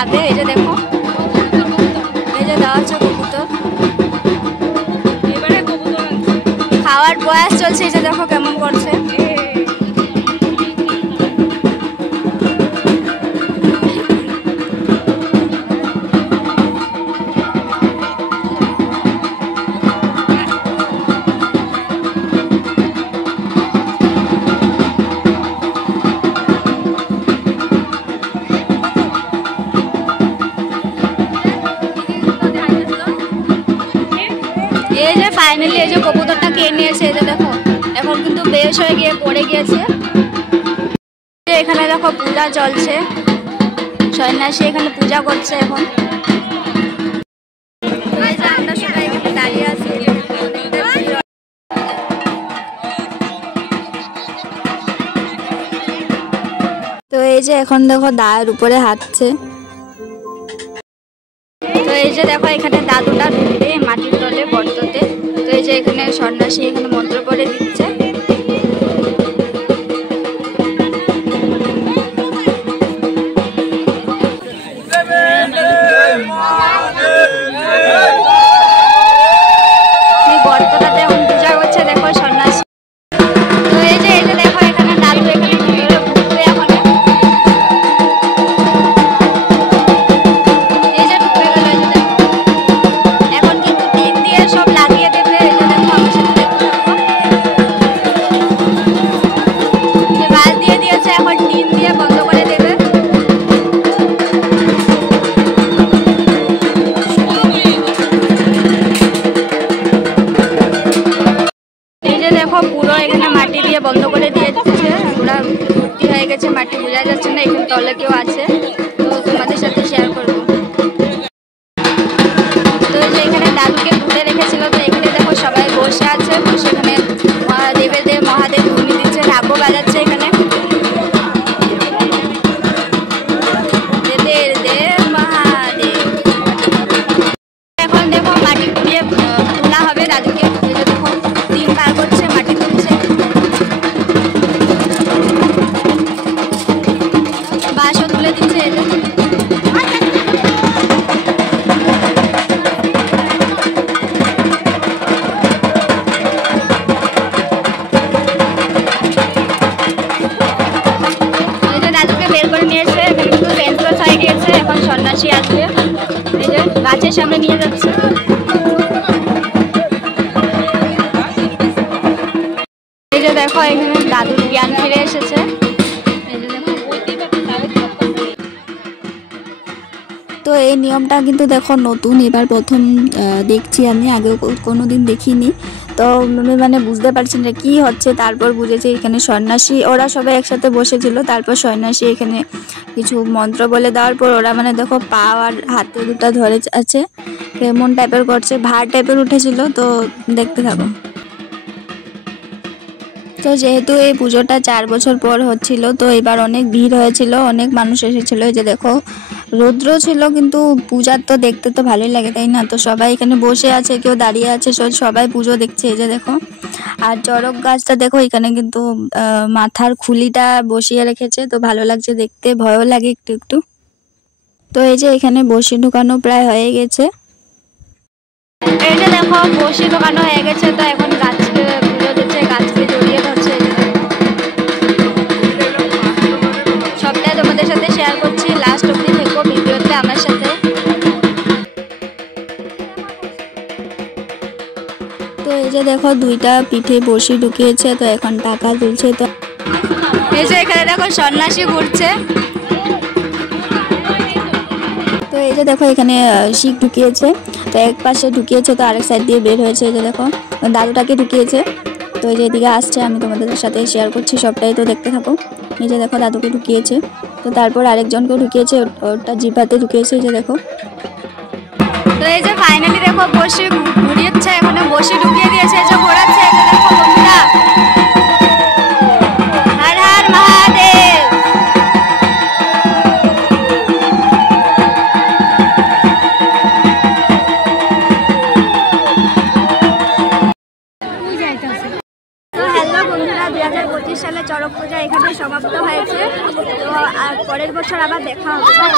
খাবে। এই যে দেখো, এই যে দেওয়া হচ্ছে কবুতর, খাওয়ার প্রয়াস চলছে। এই যে দেখো কেমন করছে। এই যে ফাইনালি এই যে কবুতরটা কে নিয়েছে। এই যে দেখো এখন কিন্তু বেশ হয়ে গিয়ে পড়ে গিয়েছে। এখানে দেখো পূজা চলছে, সন্ন্যাসী এখানে পূজা করছে এখন। আমরা সবাই এখানে দাঁড়িয়ে আছি। তো এই যে এখন দেখো দায়ের উপরে হাঁটছে। তো এই যে দেখো এখানে দাদুটা ঢুকবে মাটির তলে গর্ততে। তো এই যে এখানে সন্ন্যাসী এখানে মন্ত্র পড়ে দিচ্ছে। গর্তটাতে এখন পূজা করছে দেখো সন্ন্যাসী। তো এই যে দেখো এখানে দাদু এখানে ভিতরে ঢুকবে এখন। এই যে ঢুকে গেল। এই যে দেখো এখন কিন্তু টিন দিয়ে সব লাগিয়ে দেবে। এই যে দেখো আমার সাথে দেখতে থাকো। বাল দিয়ে দিয়েছে, এখন টিন দিয়ে বন্ধ করে দেবে। দেখো পুরো এখানে মাটি দিয়ে বন্ধ করে দিয়েছে, পুরো ভর্তি হয়ে গেছে মাটি, বোঝা যাচ্ছে না এখানে তলে কেউ আছে। তো তোমাদের সাথে শেয়ার করবো। তো এই যে এখানে দাদুকে ঘুরে রেখেছিল। তো এখানে দেখো সবাই বসে আছে, বসে এখানে মহাদেব ধুনি দিচ্ছে, ঢাকও বাজাচ্ছে এখানে। মহাদেব এখন দেখো মাটি ঘুরিয়ে তোলা হবে দাদুকে। দেখো দিন পার করছে, মাটি তুলছে, বাঁশও তুলে দিচ্ছে। দাদুকে বের করে নিয়ে এসে এখানে কিন্তু ফেন্স হয়ে গিয়েছে। এখন সন্ন্যাসী আসবে, এই যে গাছের সামনে নিয়ে যাচ্ছে। এই যে দেখো এখানে দাদুর জ্ঞান ফিরে এসেছে। তো এই নিয়মটা কিন্তু দেখো নতুন, এবার প্রথম দেখছি আমি, আগেও কোনোদিন দেখিনি। তো মানে বুঝতে পারছি না কি হচ্ছে। তারপর বুঝেছি এখানে সন্ন্যাসী, ওরা সবাই একসাথে বসেছিল। তারপর সন্ন্যাসী এখানে কিছু মন্ত্র বলে দেওয়ার পর ওরা মানে দেখো পা আর হাতে দুটা ধরে আছে, কেমন টাইপের করছে, ভার টাইপের উঠেছিল। তো দেখতে থাকো। তো যেহেতু এই পুজোটা 4 বছর পর হচ্ছিল, তো এবার অনেক ভিড় হয়েছিল, অনেক মানুষ এসেছিল। এই যে দেখো রৌদ্র ছিল, কিন্তু পূজার তো দেখতে তো ভালোই লাগে, তাই না? তো সবাই এখানে বসে আছে, কেউ দাঁড়িয়ে আছে, সবাই পুজো দেখছে। এই যে দেখো, আর চড়ক গাছটা দেখো এখানে কিন্তু মাথার খুলিটা বসিয়ে রেখেছে। তো ভালো লাগছে দেখতে, ভয়ও লাগে একটু একটু। তো এই যে এখানে বসি ঢুকানো প্রায় হয়ে গেছে। এই যে দেখো বসি ঢুকানো হয়ে গেছে। তো এখন গাছকে পুজো দিচ্ছে, গাছকে জড়িয়ে ধরছে। সবটাই তোমাদের সাথে শেয়ার করছি, লাস্ট অবধি থেকো ভিডিওতে আমার সাথে। তো এই যে দেখো দুইটা পিঠে বসি ঢুকিয়েছে। তো এখন টাকা তুলছে। তো এই যে এখানে দেখো সন্ন্যাসী ঘুরছে। তো এই যে দেখো এখানে শিখ ঢুকিয়েছে। তো এক পাশে ঢুকিয়েছে, তো আরেক সাইড দিয়ে বের হয়েছে। এই যে দেখো দাদুটাকে ঢুকিয়েছে। তো এই যে এদিকে আসছে, আমি তোমাদের সাথে শেয়ার করছি সবটাই, তো দেখতে থাকো। এই যে দেখো দাদুকে ঢুকিয়েছে। তো তারপর আরেকজনকেও ঢুকিয়েছে, ওটা জিভাতে ঢুকিয়েছে। এই যে দেখো। তো এই যে ফাইনালি দেখো বসি ঘুরিয়েছে, এখানে বসি ঢুকিয়ে দিয়েছে, এই যে ঘোরাচ্ছে। এই যে দেখো বন্ধুরা, হর হর মহাদেব। তো হ্যালো বন্ধুরা, 2025 সালে চড়ক পূজা এখানে সমাপ্ত হয়েছে। তো আর পরের বছর আবার দেখা হবে।